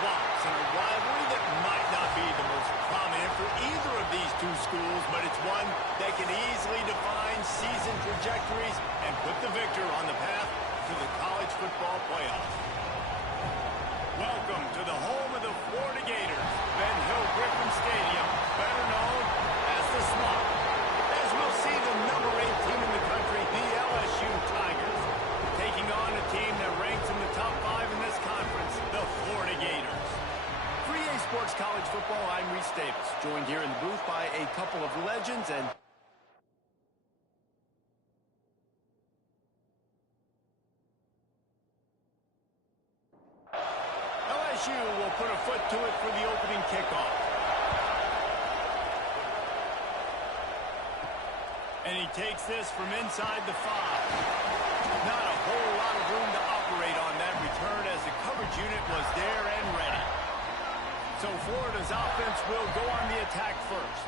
swamps in a rivalry that might not be the most prominent for either of these two schools, but it's one that can easily define season trajectories and put the victor on the path to the college football playoff. Welcome to the home of the Florida Gators, Ben Hill Griffin Stadium, better known as the Swamp. As we'll see the number 8 team in the country, the LSU Tigers, taking on a team that ranks in the top 5 in this conference, the Florida Gators. For EA Sports College Football, I'm Reese Davis, joined here in the booth by a couple of legends and LSU will put a foot to it for the opening kickoff. And he takes this from inside the 5. Not a whole lot of room to operate on that return as the coverage unit was there and ready. So Florida's offense will go on the attack first.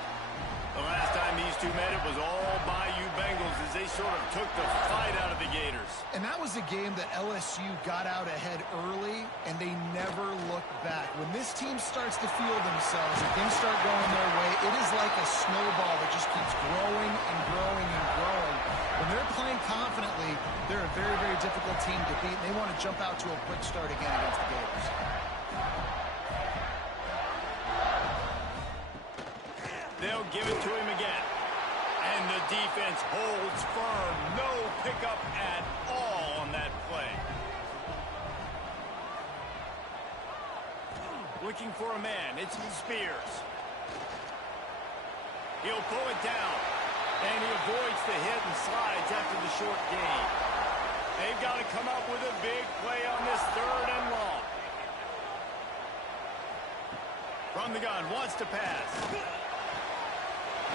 The last time these two met, it was all Bayou Bengals as they sort of took the fight out of the Gators. And that was a game that LSU got out ahead early, and they never looked back. When this team starts to feel themselves and things start going their way, it is like a snowball that just keeps growing and growing and growing. When they're playing confidently, they're a very, very difficult team to beat, and they want to jump out to a quick start again against the Gators. They'll give it to him again. And the defense holds firm. No pickup at all on that play. Looking for a man. It's Spears. He'll pull it down. And he avoids the hit and slides after the short gain. They've got to come up with a big play on this 3rd and long. From the gun, wants to pass.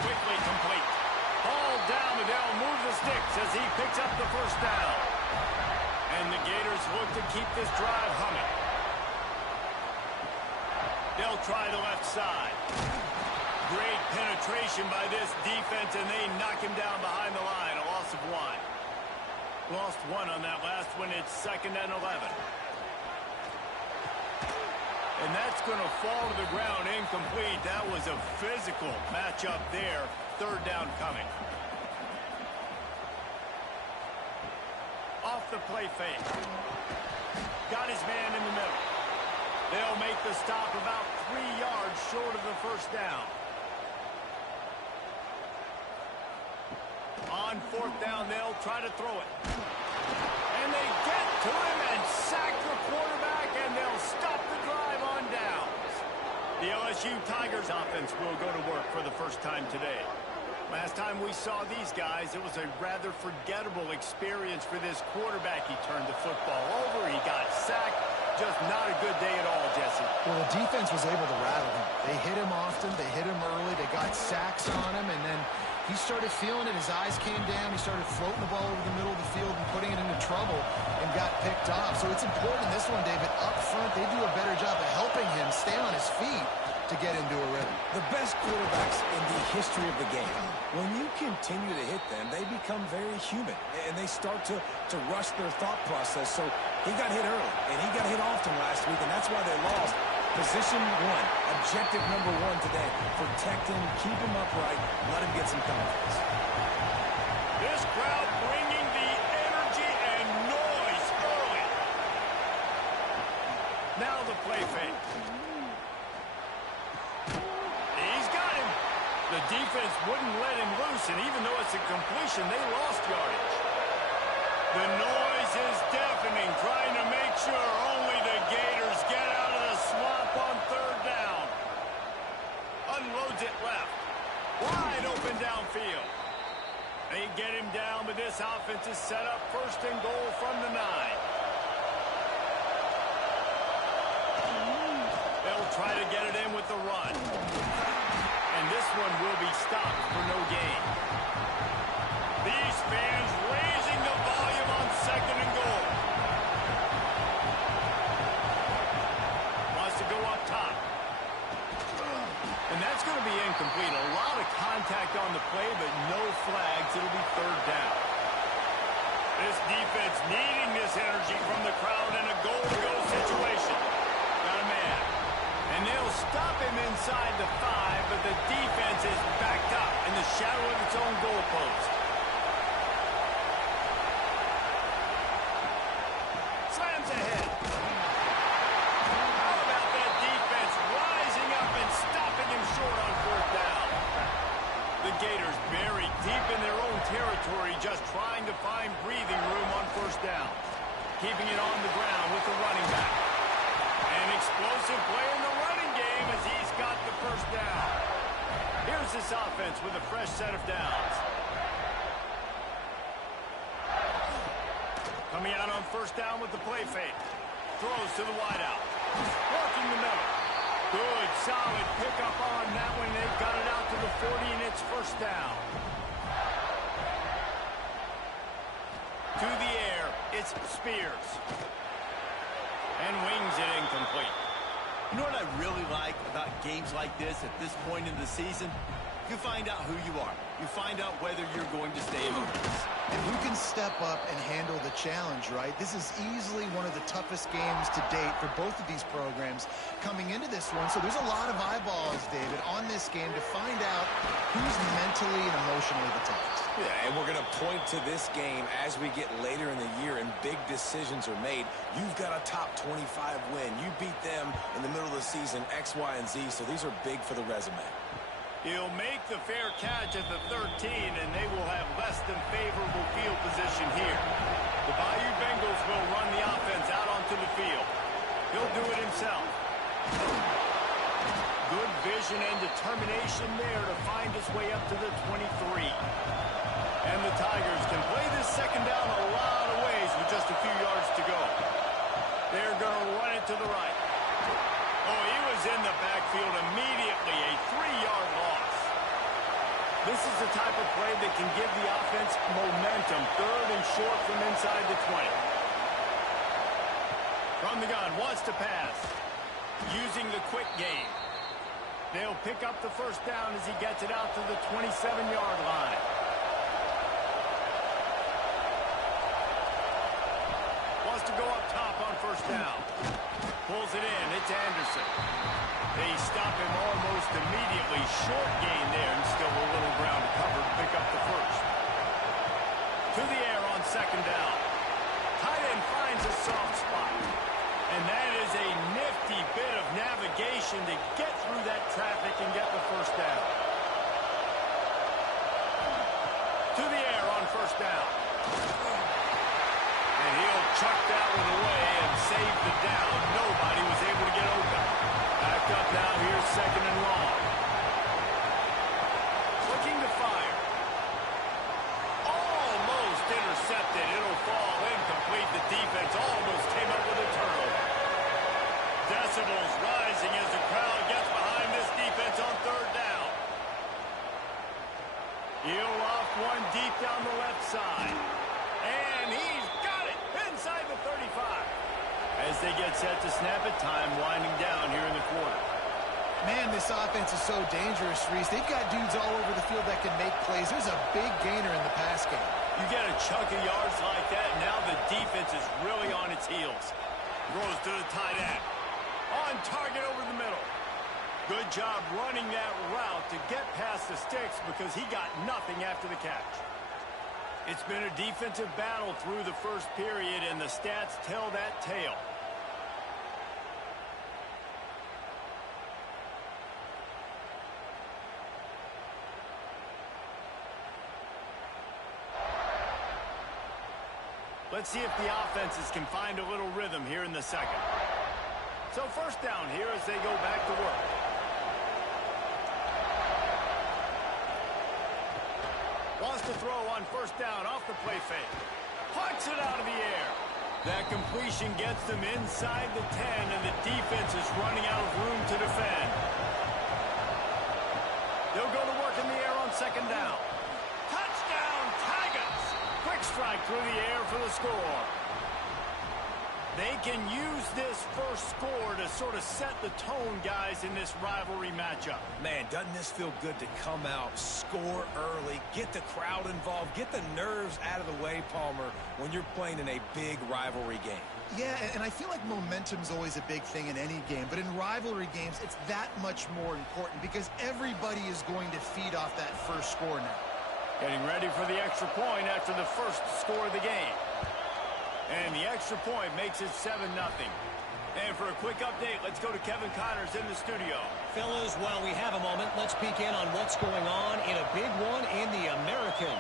Quickly complete. Ball down. Adele moves the sticks as he picks up the first down. And the Gators look to keep this drive humming. They'll try the left side. Great penetration by this defense, and they knock him down behind the line. A loss of 1. Lost 1 on that last one. It's 2nd and 11. And that's going to fall to the ground incomplete. That was a physical matchup there. 3rd down coming. Off the play fake. Got his man in the middle. They'll make the stop about 3 yards short of the first down. On 4th down, they'll try to throw it. And they get to him and sack the quarterback, and they'll stop the drive on downs. The LSU Tigers offense will go to work for the first time today. Last time we saw these guys, it was a rather forgettable experience for this quarterback. He turned the football over, he got sacked. Just not a good day at all, Jesse. Well, the defense was able to rattle him. They hit him often, they hit him early, they got sacks on him, and then he started feeling it. His eyes came down. He started floating the ball over the middle of the field and putting it into trouble and got picked off. So it's important in this one, David. Up front, they do a better job of helping him stay on his feet to get into a rhythm. The best quarterbacks in the history of the game, when you continue to hit them, they become very human, and they start to rush their thought process. So he got hit early, and he got hit often last week, and that's why they lost. Position 1, objective number 1 today. Protect him, keep him upright, let him get some confidence. This crowd bringing the energy and noise early. Now the play fake. He's got him. The defense wouldn't let him loose, and even though it's a completion, they lost yardage. The noise is deafening, trying to make sure only the Gators get out of the swamp on 3rd down. Unloads it left. Wide open downfield. They get him down, but this offense is set up 1st and goal from the 9. They'll try to get it in with the run. And this one will be stopped for no gain. These fans raising the volume on 2nd and goal. Wants to go up top. And that's going to be incomplete. A lot of contact on the play, but no flags. It'll be 3rd down. This defense needing this energy from the crowd in a goal-to-go situation. Got a man. slams ahead. How about that defense rising up and stopping him short on fourth down? The Gators buried deep in their own territory, just trying to find breathing room on first down. Keeping it on the ground with the running back. An explosive play in the running game as he's got the first down. Here's this offense with a fresh set of downs. Coming out on first down with the play fake. Throws to the wideout. Working the middle. Good, solid pickup on that one. They've got it out to the 40, and it's first down. To the air, it's Spears. And wings it incomplete. You know what I really like about games like this at this point in the season? You find out who you are. You find out whether you're going to stay in the race. And who can step up and handle the challenge, right? This is easily one of the toughest games to date for both of these programs coming into this one. So there's a lot of eyeballs, David, on this game to find out who's mentally and emotionally the toughest. Yeah, and we're going to point to this game as we get later in the year and big decisions are made. You've got a top 25 win. You beat them in the middle of the season, X, Y, and Z, so these are big for the resume. He'll make the fair catch at the 13, and they will have less than favorable field position here. The Bayou Bengals will run the offense out onto the field. He'll do it himself. Good vision and determination there to find his way up to the 23. And the Tigers can play this second down a lot of ways with just a few yards to go. They're going to run it to the right. Oh, he was in the backfield immediately, a 3-yard loss. This is the type of play that can give the offense momentum. Third and short from inside the 20. From the gun, wants to pass. Using the quick game. They'll pick up the first down as he gets it out to the 27-yard line. Wants to go up top on first down. Pulls it in. It's Anderson. They stop him almost immediately. Short gain there, and still a little ground to cover to pick up the first. To the air on second down. Tight end finds a soft spot. And that is a nifty bit of navigation to get through that traffic and get the first down. To the air on first down. And he'll chuck that one away and save the down. Nobody was able to get open. Back up now. Here's second and long. Looking to fire. Almost intercepted. It'll fall incomplete. The defense almost came up with a turnover. Decibels rising as the crowd gets behind this defense on third down. He'll off one deep down the left side. And he's got it inside the 35. As they get set to snap it, time winding down here in the quarter. Man, this offense is so dangerous, Reese. They've got dudes all over the field that can make plays. There's a big gainer in the pass game. You get a chunk of yards like that, now the defense is really on its heels. Throws to the tight end. On target over the middle. Good job running that route to get past the sticks because he got nothing after the catch. It's been a defensive battle through the first period, and the stats tell that tale. Let's see if the offenses can find a little rhythm here in the second. So first down here as they go back to work. Wants to throw on first down off the play fake. Punts it out of the air. That completion gets them inside the 10, and the defense is running out of room to defend. They'll go to work in the air on second down. Touchdown, Tigers! Quick strike through the air for the score. They can use this first score to sort of set the tone, guys, in this rivalry matchup. Man, doesn't this feel good to come out, score early, get the crowd involved, get the nerves out of the way, Palmer, when you're playing in a big rivalry game. Yeah, and I feel like momentum's always a big thing in any game, but in rivalry games, it's that much more important because everybody is going to feed off that first score now. Getting ready for the extra point after the first score of the game. And the extra point makes it 7-0. And for a quick update, let's go to Kevin Connors in the studio. Fellas, while we have a moment, let's peek in on what's going on in a big one in the American.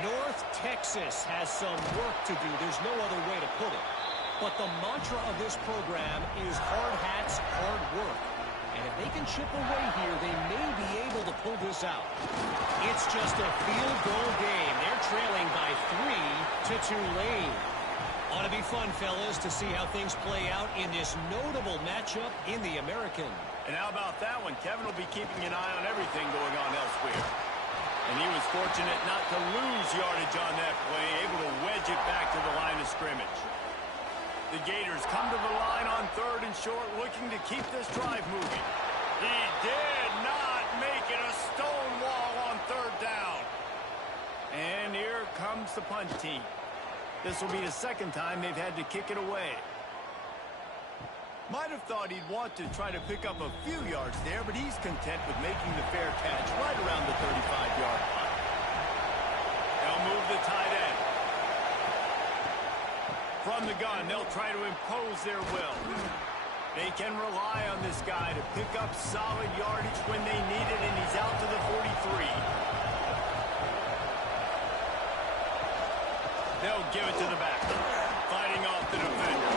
North Texas has some work to do. There's no other way to put it. But the mantra of this program is hard hats, hard work. And if they can chip away here, they may be able to pull this out. It's just a field goal game. They're trailing by 3 to Tulane. Ought to be fun, fellas, to see how things play out in this notable matchup in the American. And how about that one? Kevin will be keeping an eye on everything going on elsewhere. And he was fortunate not to lose yardage on that play, able to wedge it back to the line of scrimmage. The Gators come to the line on 3rd and short, looking to keep this drive moving. He did not make it a stone wall on 3rd down. And here comes the punt team. This will be the second time they've had to kick it away. Might have thought he'd want to try to pick up a few yards there, but he's content with making the fair catch right around the 35-yard line. They'll move the tight end. From the gun, they'll try to impose their will. They can rely on this guy to pick up solid yardage when they need it, and he's out to the 43. They'll give it to the back, fighting off the defender.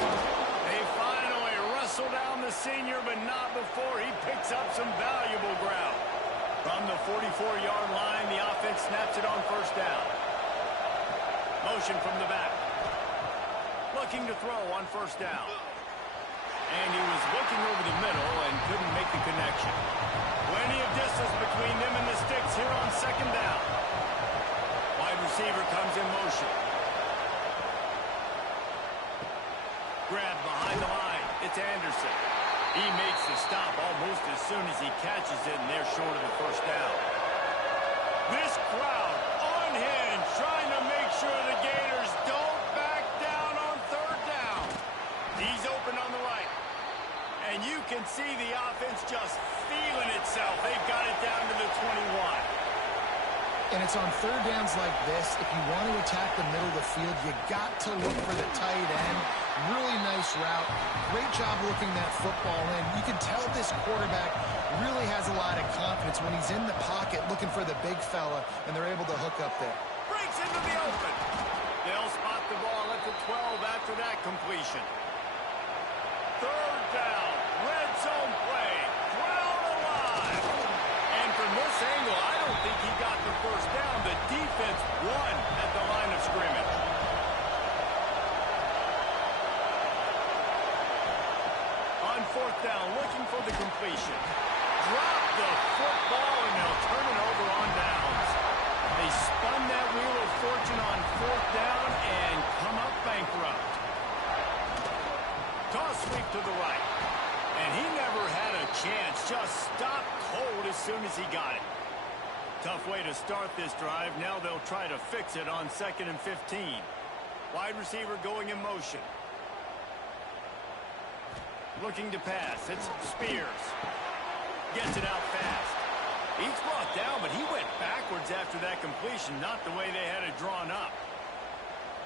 They finally wrestle down the senior, but not before he picks up some valuable ground. From the 44-yard line, the offense snaps it on 1st down. Motion from the back. Looking to throw on 1st down. And he was looking over the middle and couldn't make the connection. Plenty of distance between them and the sticks here on 2nd down. Wide receiver comes in motion. Grab behind the line. It's Anderson. He makes the stop almost as soon as he catches it, and they're short of the 1st down. This crowd unhinged, trying to make sure the Gators don't back down on 3rd down. He's open on the right. And you can see the offense just feeling itself. They've got it down to the 21. And it's on 3rd downs like this. If you want to attack the middle of the field, you got to look for the tight end. Really nice route. Great job looking that football in. You can tell this quarterback really has a lot of confidence when he's in the pocket looking for the big fella, and they're able to hook up there. Breaks into the open. They'll spot the ball at the 12 after that completion. 3rd down. Red zone play. Crowd alive. And from this angle, I don't think he got the 1st down. The defense won at the line of scrimmage. On 4th down, looking for the completion. Drop the football, and they'll turn it over on downs. They spun that wheel of fortune on 4th down and come up bankrupt. Toss sweep to the right. And he never had a chance. Just stopped cold as soon as he got it. Tough way to start this drive. Now they'll try to fix it on 2nd and 15. Wide receiver going in motion. Looking to pass. It's Spears. Gets it out fast. He's brought down, but he went backwards after that completion. Not the way they had it drawn up.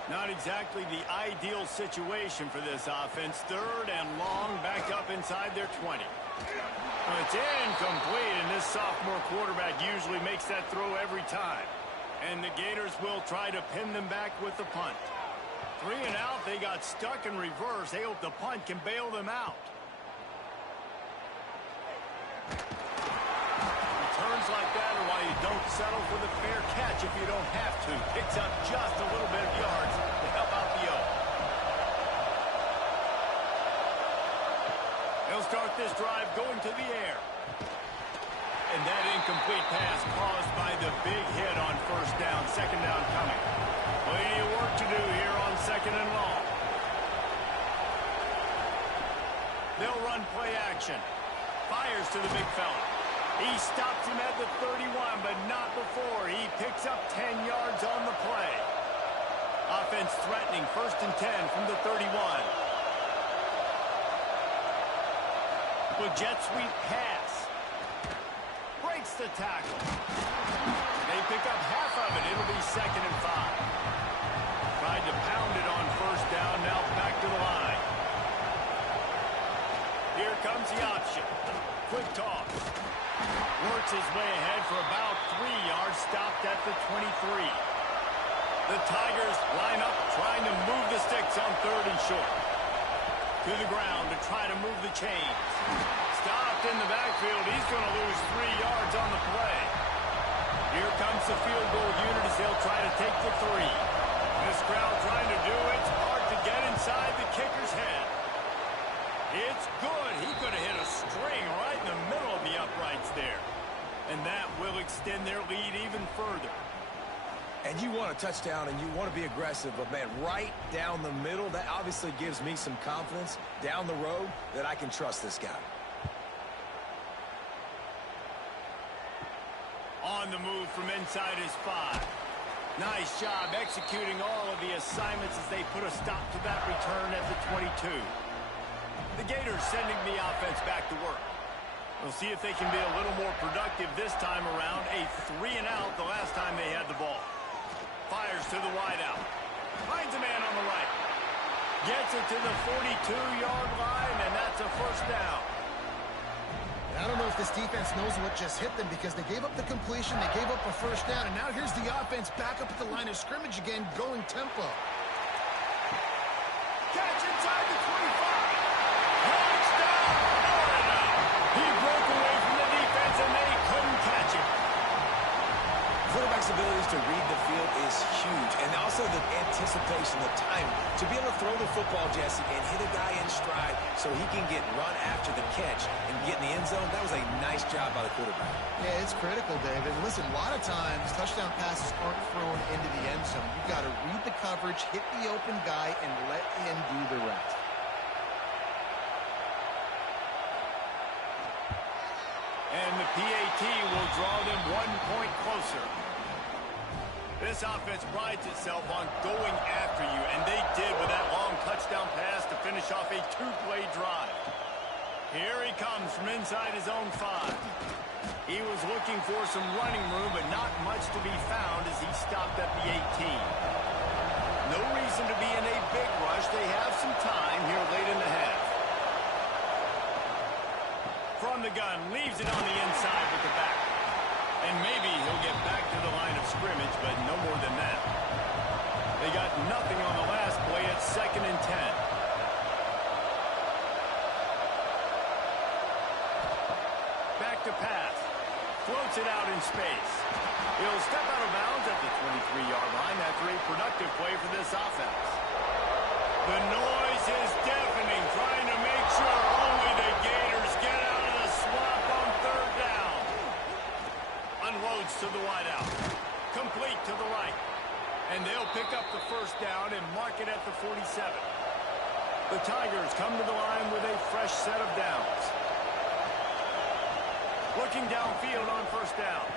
Not exactly the ideal situation for this offense. 3rd and long, back up inside their 20. Well, it's incomplete, and this sophomore quarterback usually makes that throw every time. And the Gators will try to pin them back with the punt. 3 and out, they got stuck in reverse. They hope the punt can bail them out. Returns like that are why you don't settle for the fair catch if you don't have to. Picks up just a little bit of yards to help out the O. They'll start this drive going to the air. And that incomplete pass caused by the big hit on 1st down. 2nd down coming. Plenty of work to do here on 2nd and long. They'll run play action. Fires to the big fella. He stops him at the 31, but not before. He picks up 10 yards on the play. Offense threatening 1st and 10 from the 31. With jet sweep pass. Breaks the tackle. They pick up half of it. It'll be 2nd and 5. Tried to pound it on 1st down, now back to the line. Here comes the option. Quick toss. Works his way ahead for about 3 yards, stopped at the 23. The Tigers line up, trying to move the sticks on 3rd and short. To the ground to try to move the chains. Stopped in the backfield. He's going to lose 3 yards on the play. Here comes the field goal unit as they'll try to take the 3. This crowd trying to do its part to get inside the kicker's head. It's good. He could have hit a string right in the middle of the uprights there. And that will extend their lead even further. And you want a touchdown and you want to be aggressive, but man, right down the middle, that obviously gives me some confidence down the road that I can trust this guy. On the move from inside his 5. Nice job executing all of the assignments as they put a stop to that return at the 22. The Gators sending the offense back to work. We'll see if they can be a little more productive this time around. A 3-and-out the last time they had the ball. Fires to the wideout. Finds a man on the right. Gets it to the 42-yard line, and that's a first down. I don't know if this defense knows what just hit them because they gave up the completion, they gave up a first down, and now here's the offense back up at the line of scrimmage again, going tempo. Catch inside the 25. Touchdown, Florida. He broke away from the defense, and they couldn't catch him. Quarterback's abilities to read the field is huge, and also the anticipation, the time to be able to throw the football, Jesse, and hit a guy in stride so he can get run after the catch and get in the end zone. That was a nice job by the quarterback. Yeah, it's critical, David. Listen, a lot of times touchdown passes aren't thrown into the end zone. You've got to read the coverage, hit the open guy, and let him do the rest. And the PAT will draw them 1 point closer. This offense prides itself on going after you, and they did with that long touchdown pass to finish off a 2-play drive. Here he comes from inside his own 5. He was looking for some running room, but not much to be found as he stopped at the 18. No reason to be in a big rush. They have some time here late in the half. From the gun, leaves it on the inside with the back. And maybe he'll get back to the line of scrimmage, but no more than that. They got nothing on the last play at 2nd and 10. Back to pass. Floats it out in space. He'll step out of bounds at the 23-yard line after a productive play for this offense. The noise is deafening, trying to make sure only the Gators get out of the swamp on 3rd down. Unloads to the wideout. Complete to the right. And they'll pick up the first down and mark it at the 47. The Tigers come to the line with a fresh set of downs. Looking downfield on 1st down.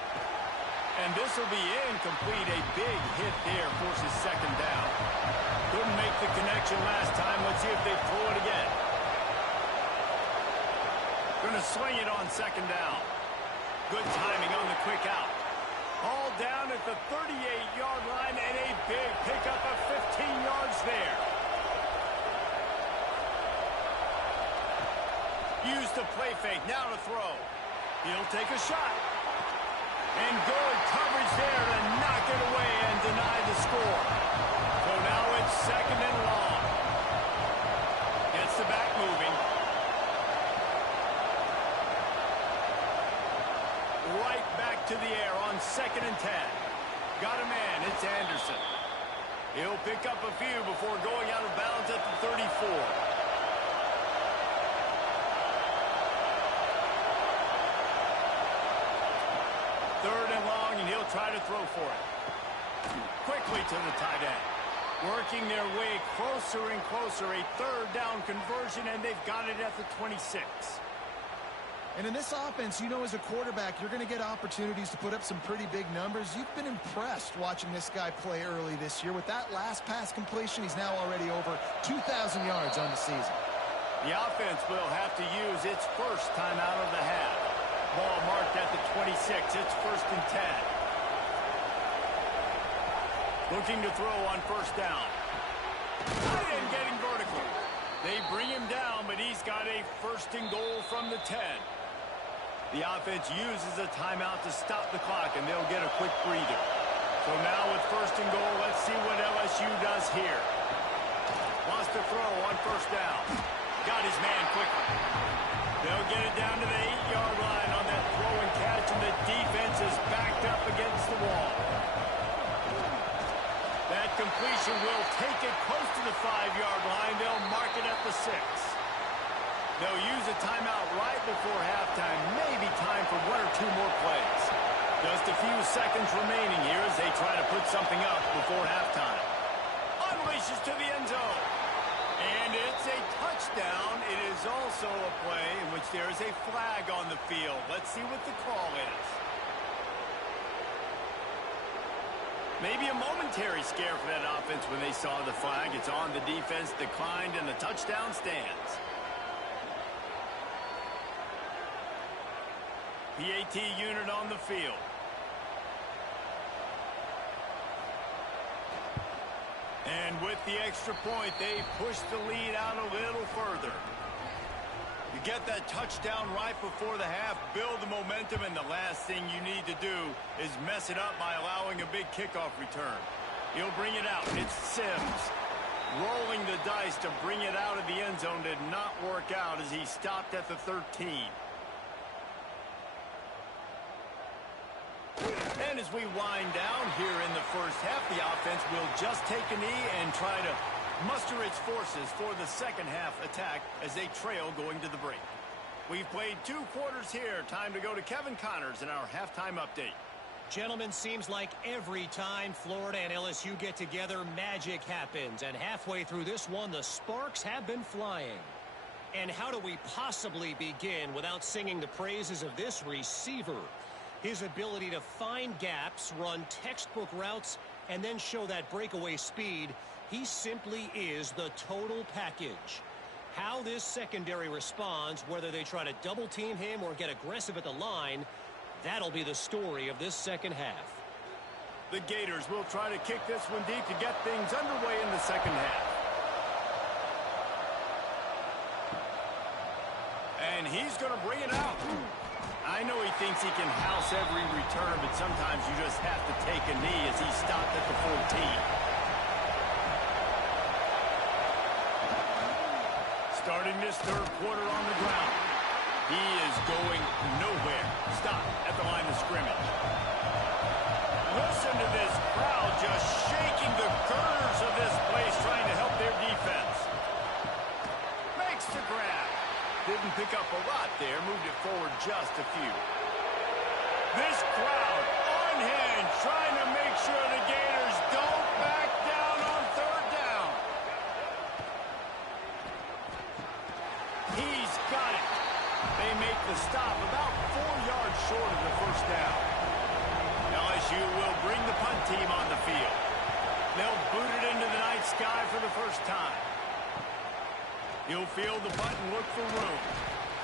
And this will be incomplete. A big hit there forces 2nd down. Couldn't make the connection last time. Let's see if they throw it again. Going to swing it on 2nd down. Good timing on the quick out. All down at the 38-yard line and a big pickup of 15 yards there. Use the play fake. Now to throw. He'll take a shot. And good coverage there to knock it away and deny the score. So now it's 2nd and long. Gets the back moving. Right back to the air on 2nd and 10. Got a man. It's Anderson. He'll pick up a few before going out of bounds at the 34. 3rd and long, and he'll try to throw for it. Quickly to the tight end. Working their way closer and closer. A 3rd down conversion, and they've got it at the 26. And in this offense, you know as a quarterback, you're going to get opportunities to put up some pretty big numbers. You've been impressed watching this guy play early this year. With that last pass completion, he's now already over 2,000 yards on the season. The offense will have to use its first time out of the half. Ball marked at the 26. It's 1st and 10. Looking to throw on 1st down. Tight end getting vertical. They bring him down, but he's got a first and goal from the 10. The offense uses a timeout to stop the clock, and they'll get a quick breather. So now with first and goal, let's see what LSU does here. Wants to throw on first down. Got his man quickly. They'll get it down to the 8-yard line on that throw and catch, and the defense is backed up against the wall. That completion will take it close to the 5-yard line. They'll mark it at the 6. They'll use a timeout right before halftime. Maybe time for 1 or 2 more plays. Just a few seconds remaining here as they try to put something up before halftime. Unleashes to the end zone. And it's a touchdown. It is also a play in which there is a flag on the field. Let's see what the call is. Maybe a momentary scare for that offense when they saw the flag. It's on, the defense declined, and the touchdown stands. PAT unit on the field. And with the extra point, they push the lead out a little further. You get that touchdown right before the half, build the momentum, and the last thing you need to do is mess it up by allowing a big kickoff return. He'll bring it out. It's Sims. Rolling the dice to bring it out of the end zone did not work out as he stopped at the 13. And as we wind down here in the first half, the offense will just take a knee and try to muster its forces for the second half attack as they trail going to the break. We've played 2 quarters here. Time to go to Kevin Connors in our halftime update. Gentlemen, seems like every time Florida and LSU get together, magic happens. And halfway through this one, the sparks have been flying. And how do we possibly begin without singing the praises of this receiver? His ability to find gaps, run textbook routes, and then show that breakaway speed. He simply is the total package. How this secondary responds, whether they try to double-team him or get aggressive at the line, that'll be the story of this second half. The Gators will try to kick this one deep to get things underway in the second half. And he's going to bring it out. I know he thinks he can house every return, but sometimes you just have to take a knee as he stopped at the 14. Starting this third quarter on the ground. He is going nowhere. Stop at the line of scrimmage. Listen to this crowd just shaking the girders of this place, trying to help their defense. Makes the grab. Didn't pick up a lot there. Moved it forward just a few. This crowd unhinged, trying to make sure the Gators don't back down on third down. He's got it. They make the stop about 4 yards short of the first down. LSU will bring the punt team on the field. They'll boot it into the night sky for the first time. He'll field the punt and look for room.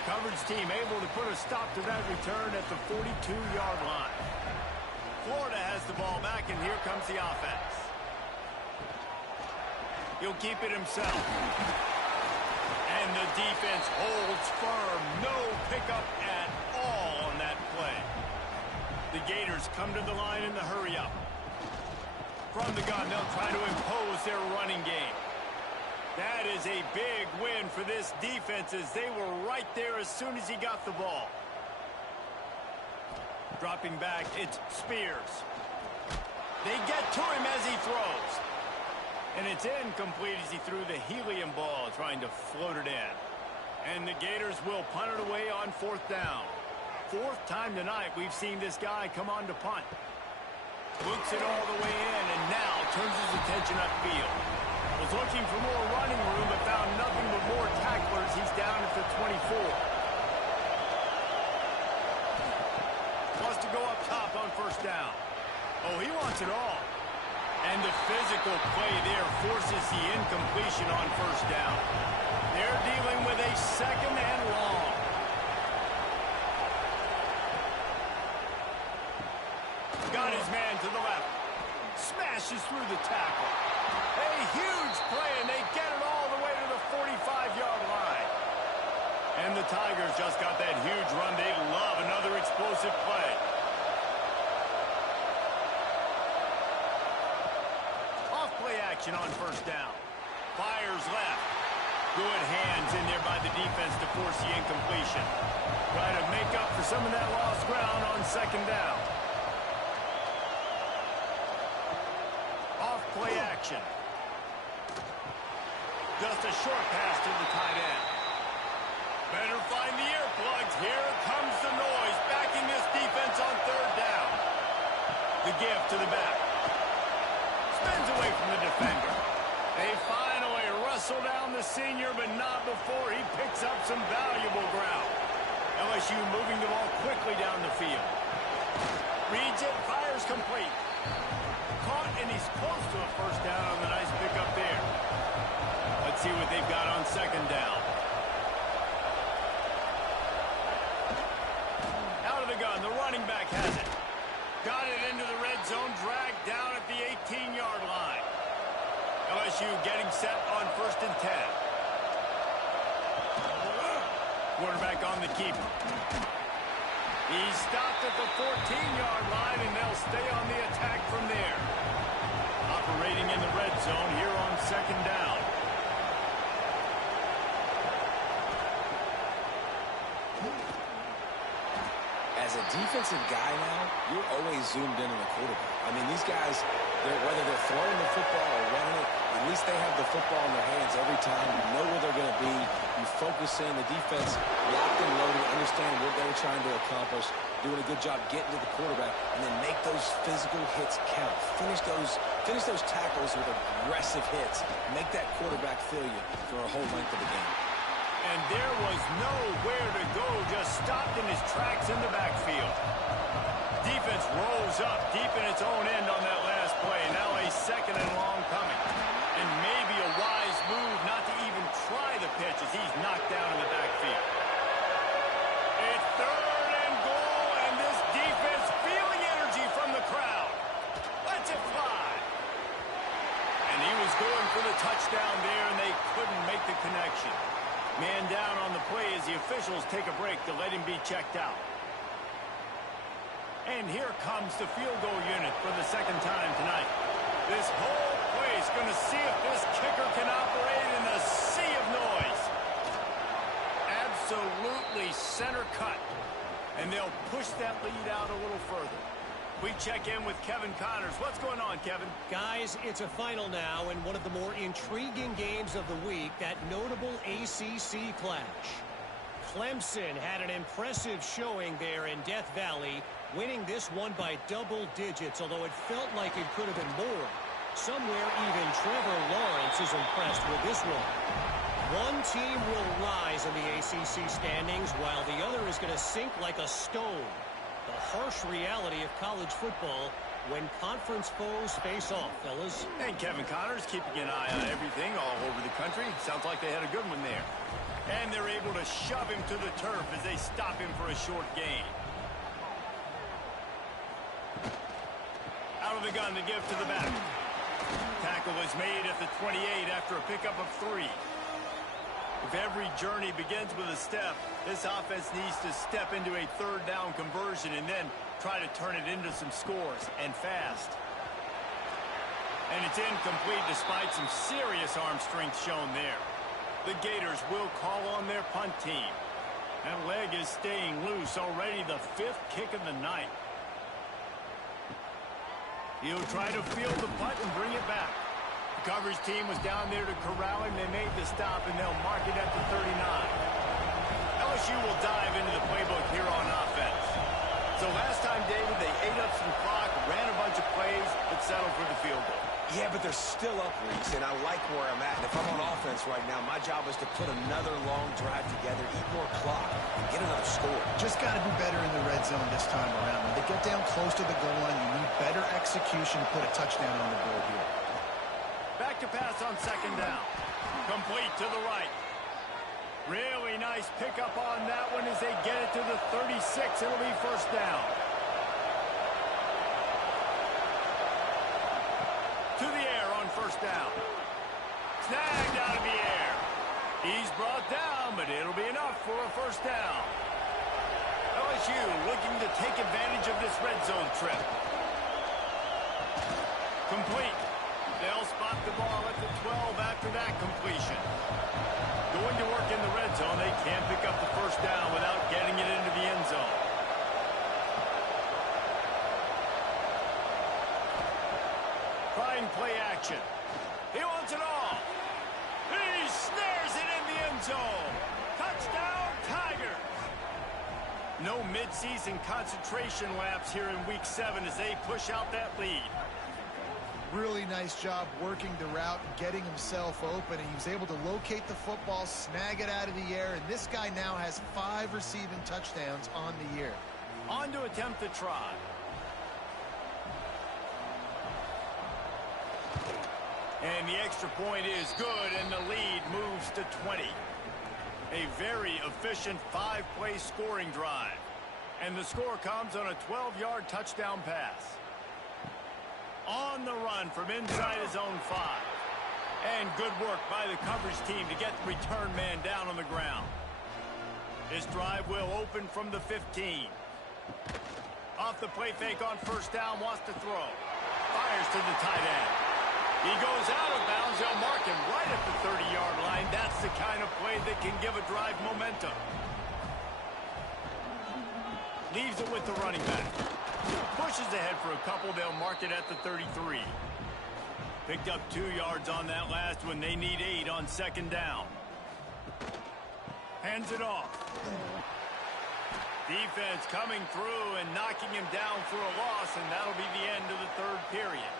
Coverage team able to put a stop to that return at the 42-yard line. Florida has the ball back, and here comes the offense. He'll keep it himself. And the defense holds firm. No pickup at all on that play. The Gators come to the line in the hurry-up. From the gun, they'll try to impose their running game. That is a big win for this defense as they were right there as soon as he got the ball. Dropping back, it's Spears. They get to him as he throws. And it's incomplete as he threw the helium ball, trying to float it in. And the Gators will punt it away on fourth down. 4th time tonight we've seen this guy come on to punt. Looks it all the way in and now turns his attention upfield. Was looking for more running room, but found nothing but more tacklers. He's down at the 24. Wants to go up top on first down. Oh, he wants it all. And the physical play there forces the incompletion on first down. They're dealing with a second and long. Got his man to the left. Smashes through the tackle. A huge play, and Tigers just got that huge run. They love another explosive play. Off-play action on first down. Fires left. Good hands in there by the defense to force the incompletion. Try to make up for some of that lost ground on second down. Off-play action. Just a short pass to the tight end. Better find the earplugs. Here comes the noise, backing this defense on third down. The give to the back. Spins away from the defender. They finally wrestle down the senior, but not before he picks up some valuable ground. LSU moving the ball quickly down the field. Reads it, fires complete. Caught, and he's close to a first down on the nice pickup there. Let's see what they've got on second down. Out of the gun, the running back has it. Got it into the red zone, dragged down at the 18-yard line. LSU getting set on 1st and 10. Quarterback on the keeper. He's stopped at the 14-yard line, and they'll stay on the attack from there. Operating in the red zone here on second down. As a defensive guy now, you're always zoomed in on the quarterback. I mean, these guys, whether they're throwing the football or running it, at least they have the football in their hands every time. You know where they're going to be. You focus in. The defense locked and loaded, understand what they're trying to accomplish, doing a good job getting to the quarterback, and then make those physical hits count. Finish those tackles with aggressive hits. Make that quarterback feel you for a whole length of the game. And there was nowhere to go, just stopped in his tracks in the backfield. Defense rolls up deep in its own end on that last play. Now a second and long coming. And maybe a wise move not to even try the pitch as he's knocked down in the backfield. It's third and goal, and this defense feeling energy from the crowd. Lets it fly. And he was going for the touchdown there, and they couldn't make the connection. Man down on the play as the officials take a break to let him be checked out. And here comes the field goal unit for the second time tonight. This whole place going to see if this kicker can operate in a sea of noise. Absolutely center cut. And they'll push that lead out a little further. We check in with Kevin Connors. What's going on, Kevin? Guys, it's a final now in one of the more intriguing games of the week, that notable ACC clash. Clemson had an impressive showing there in Death Valley, winning this one by double digits, although it felt like it could have been more. Somewhere even Trevor Lawrence is impressed with this one. One team will rise in the ACC standings, while the other is going to sink like a stone. The harsh reality of college football when conference foes face off, fellas. And Kevin Connors keeping an eye on everything all over the country. Sounds like they had a good one there. And they're able to shove him to the turf as they stop him for a short gain. Out of the gun, the give to the back. Tackle is made at the 28 after a pickup of 3. If every journey begins with a step, this offense needs to step into a third down conversion and then try to turn it into some scores, and fast. And it's incomplete despite some serious arm strength shown there. The Gators will call on their punt team. That leg is staying loose, already the 5th kick of the night. He'll try to field the punt and bring it back. The coverage team was down there to corral him. They made the stop, and they'll mark it at the 39. LSU will dive into the playbook here on offense. So last time, David, they ate up some clock, ran a bunch of plays, but settled for the field goal. Yeah, but they're still up, Reese, and I like where I'm at. And if I'm on offense right now, my job is to put another long drive together, eat more clock, and get another score. Just got to be better in the red zone this time around. When they get down close to the goal line, you need better execution to put a touchdown on the board here. Back to pass on second down. Complete to the right. Really nice pickup on that one as they get it to the 36. It'll be first down. To the air on first down. Snagged out of the air. He's brought down, but it'll be enough for a first down. LSU looking to take advantage of this red zone trip. Complete. They'll spot the ball at the 12 after that completion. Going to work in the red zone, they can't pick up the first down without getting it into the end zone. Trying play action. He wants it all. He snares it in the end zone. Touchdown, Tigers. No midseason concentration lapse here in Week 7 as they push out that lead. Really nice job working the route and getting himself open. He was able to locate the football, snag it out of the air, and this guy now has 5 receiving touchdowns on the year. On to attempt the try. And the extra point is good, and the lead moves to 20. A very efficient 5-play scoring drive. And the score comes on a 12-yard touchdown pass. On the run from inside his own 5. And good work by the coverage team to get the return man down on the ground. This drive will open from the 15. Off the play fake on first down, wants to throw. Fires to the tight end. He goes out of bounds. They'll mark him right at the 30-yard line. That's the kind of play that can give a drive momentum. Leaves it with the running back. Pushes ahead for a couple. They'll mark it at the 33. Picked up 2 yards on that last one. They need 8 on second down. Hands it off. Defense coming through and knocking him down for a loss, and that'll be the end of the third period.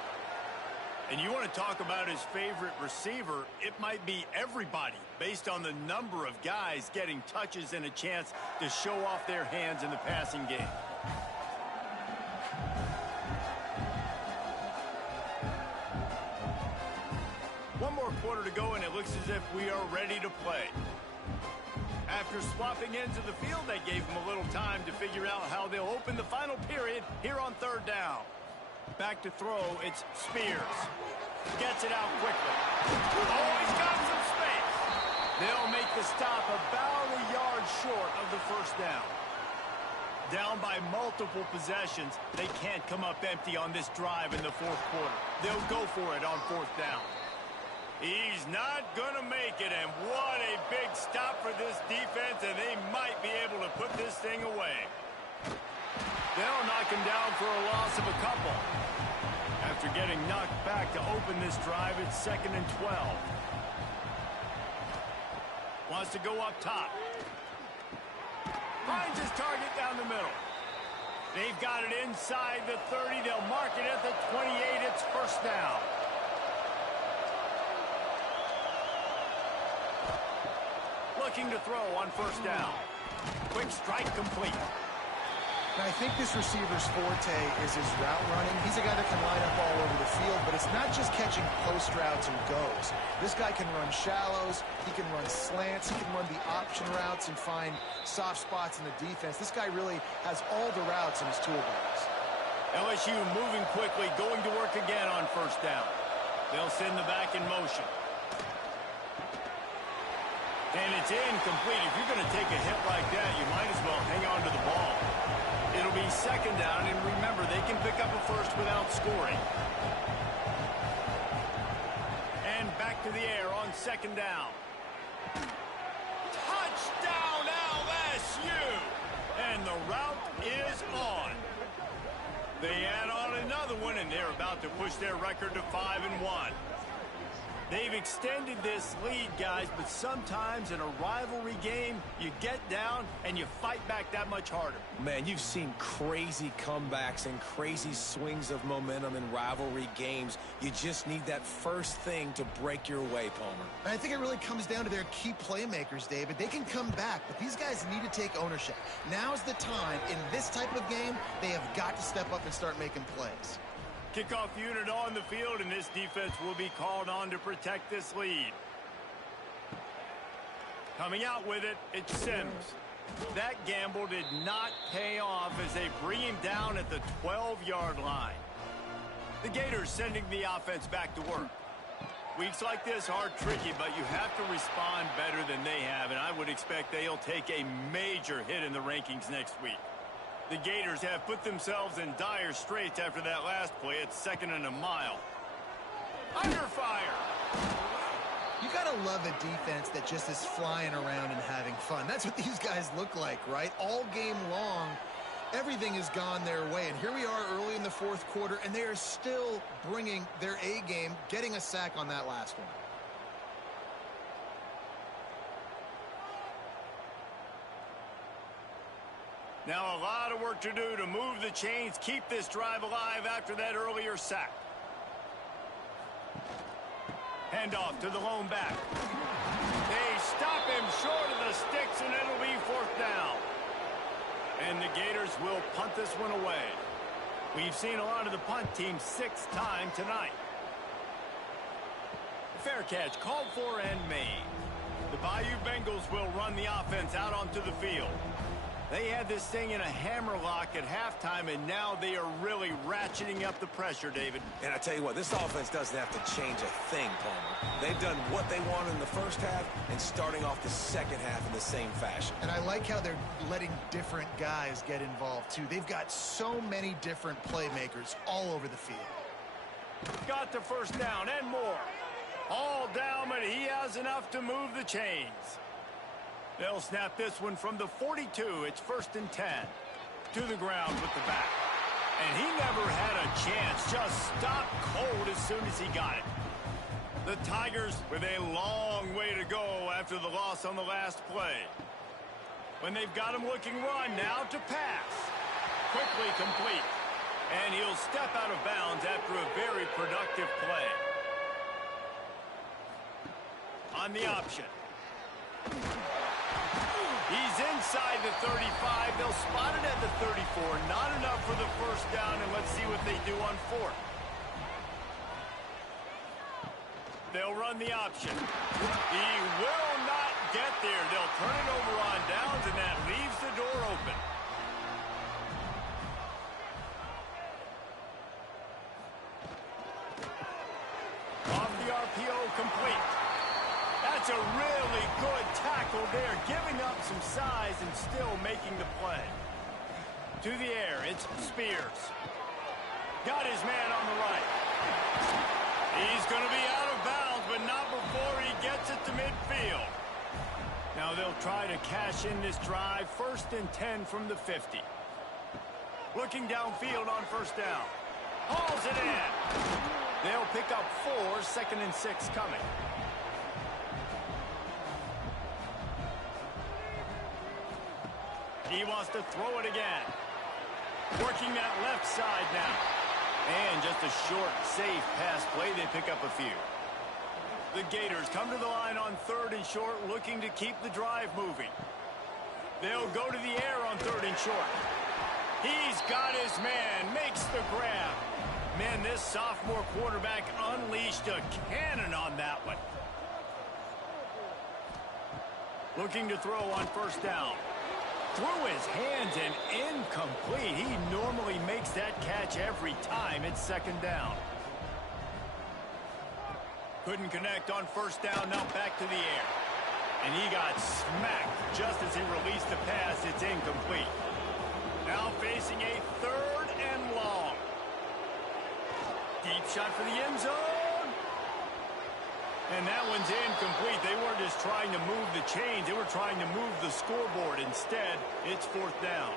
And you want to talk about his favorite receiver, it might be everybody based on the number of guys getting touches and a chance to show off their hands in the passing game. One more quarter to go, and it looks as if we are ready to play. After swapping ends of the field, they gave him a little time to figure out how they'll open the final period here on third down. Back to throw, it's Spears. Gets it out quickly. Oh, he's got some space. They'll make the stop about a yard short of the first down. Down by multiple possessions, they can't come up empty on this drive in the fourth quarter. They'll go for it on fourth down. He's not going to make it, and what a big stop for this defense, and they might be able to put this thing away. They'll knock him down for a loss of a couple. After getting knocked back to open this drive, it's 2nd and 12. Wants to go up top. Finds his target down the middle. They've got it inside the 30. They'll mark it at the 28. It's first down. Looking to throw on first down. Quick strike complete. Now, I think this receiver's forte is his route running. He's a guy that can line up all over the field, but it's not just catching post routes and goes. This guy can run shallows, he can run slants, he can run the option routes and find soft spots in the defense. This guy really has all the routes in his toolbox. LSU moving quickly, going to work again on first down. They'll send the back in motion. And it's incomplete. If you're going to take a hit like that, you might as well hang on to the ball. It'll be second down, and remember, they can pick up a first without scoring. And back to the air on second down. Touchdown, LSU! And the route is on. They add on another one, and they're about to push their record to 5-1. They've extended this lead, guys, but sometimes in a rivalry game, you get down and you fight back that much harder. Man, you've seen crazy comebacks and crazy swings of momentum in rivalry games. You just need that first thing to break your way, Palmer. And I think it really comes down to their key playmakers, David. They can come back, but these guys need to take ownership. Now's the time. In this type of game, they have got to step up and start making plays. Kickoff unit on the field, and this defense will be called on to protect this lead. Coming out with it, it's Sims. That gamble did not pay off as they bring him down at the 12-yard line. The Gators sending the offense back to work. Weeks like this are tricky, but you have to respond better than they have, and I would expect they'll take a major hit in the rankings next week. The Gators have put themselves in dire straits after that last play at 2nd and a mile. Under fire! You gotta love a defense that just is flying around and having fun. That's what these guys look like, right? All game long, everything has gone their way. And here we are early in the 4th quarter, and they are still bringing their A game, getting a sack on that last one. Now a lot of work to do to move the chains, keep this drive alive after that earlier sack. Handoff to the lone back. They stop him short of the sticks, and it'll be 4th down. And the Gators will punt this one away. We've seen a lot of the punt team 6 times tonight. Fair catch called for and made. The Bayou Bengals will run the offense out onto the field. They had this thing in a hammerlock at halftime, and now they are really ratcheting up the pressure, David. And I tell you what, this offense doesn't have to change a thing, Palmer. They've done what they wanted in the first half and starting off the second half in the same fashion. And I like how they're letting different guys get involved, too. They've got so many different playmakers all over the field. Got the 1st down and more. All down, but he has enough to move the chains. They'll snap this one from the 42. It's 1st and 10. To the ground with the back. And he never had a chance. Just stopped cold as soon as he got it. The Tigers with a long way to go after the loss on the last play. When they've got him looking run, now to pass. Quickly complete. And he'll step out of bounds after a very productive play. On the option. He's inside the 35. They'll spot it at the 34. Not enough for the 1st down, and let's see what they do on 4th. They'll run the option. He will not get there. They'll turn it over on downs, and that leaves the door open. Off the RPO, complete. That's a really good tackle there, giving up some size and still making the play. To the air, it's Spears. Got his man on the right. He's going to be out of bounds, but not before he gets it to midfield. Now they'll try to cash in this drive. 1st and 10 from the 50. Looking downfield on 1st down. Hauls it in. They'll pick up 4, 2nd and 6 coming. He wants to throw it again. Working that left side now. And just a short, safe pass play. They pick up a few. The Gators come to the line on 3rd and short, looking to keep the drive moving. They'll go to the air on 3rd and short. He's got his man. Makes the grab. Man, this sophomore quarterback unleashed a cannon on that one. Looking to throw on 1st down. Through his hands and incomplete. He normally makes that catch every time. It's 2nd down. Couldn't connect on 1st down. Now back to the air. And he got smacked just as he released the pass. It's incomplete. Now facing a 3rd and long. Deep shot for the end zone. And that one's incomplete. They weren't just trying to move the chains. They were trying to move the scoreboard. Instead, it's 4th down.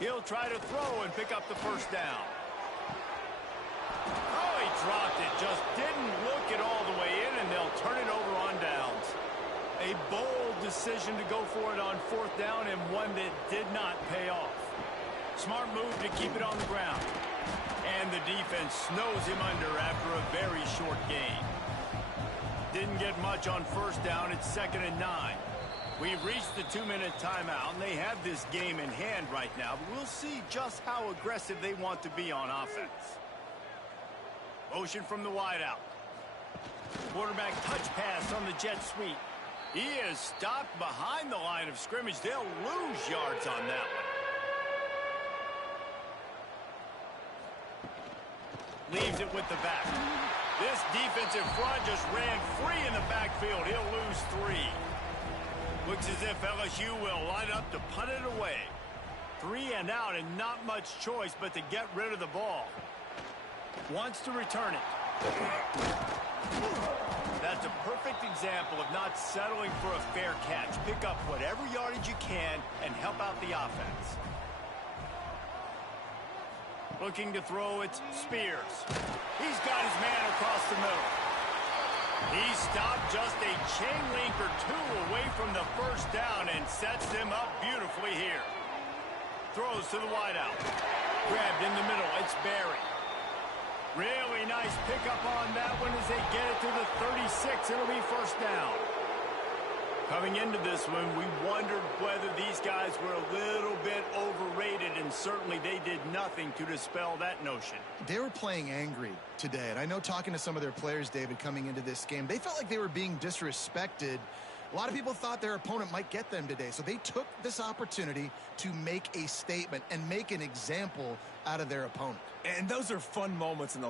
He'll try to throw and pick up the 1st down. Oh, he dropped it. Just didn't look it all the way in, and they'll turn it over on downs. A bold decision to go for it on 4th down, and one that did not pay off. Smart move to keep it on the ground. And the defense snows him under after a very short gain. Didn't get much on 1st down. It's 2nd and 9. We've reached the 2-minute timeout, and they have this game in hand right now. But we'll see just how aggressive they want to be on offense. Motion from the wideout. Quarterback touch pass on the jet sweep. He is stopped behind the line of scrimmage. They'll lose yards on that one. Leaves it with the back. This defensive front just ran free in the backfield. He'll lose 3. Looks as if LSU will line up to punt it away. 3 and out, and not much choice but to get rid of the ball. Wants to return it. That's a perfect example of not settling for a fair catch. Pick up whatever yardage you can and help out the offense. Looking to throw, it's Spears. He's got his man across the middle. He stopped just a chain link or 2 away from the first down and sets them up beautifully here. Throws to the wideout. Grabbed in the middle. It's Barry. Really nice pickup on that one as they get it to the 36. It'll be first down. Coming into this one, we wondered whether these guys were a little bit overrated, and certainly they did nothing to dispel that notion. They were playing angry today, and I know talking to some of their players, David, coming into this game, they felt like they were being disrespected. A lot of people thought their opponent might get them today, so they took this opportunity to make a statement and make an example out of their opponent. And those are fun moments in the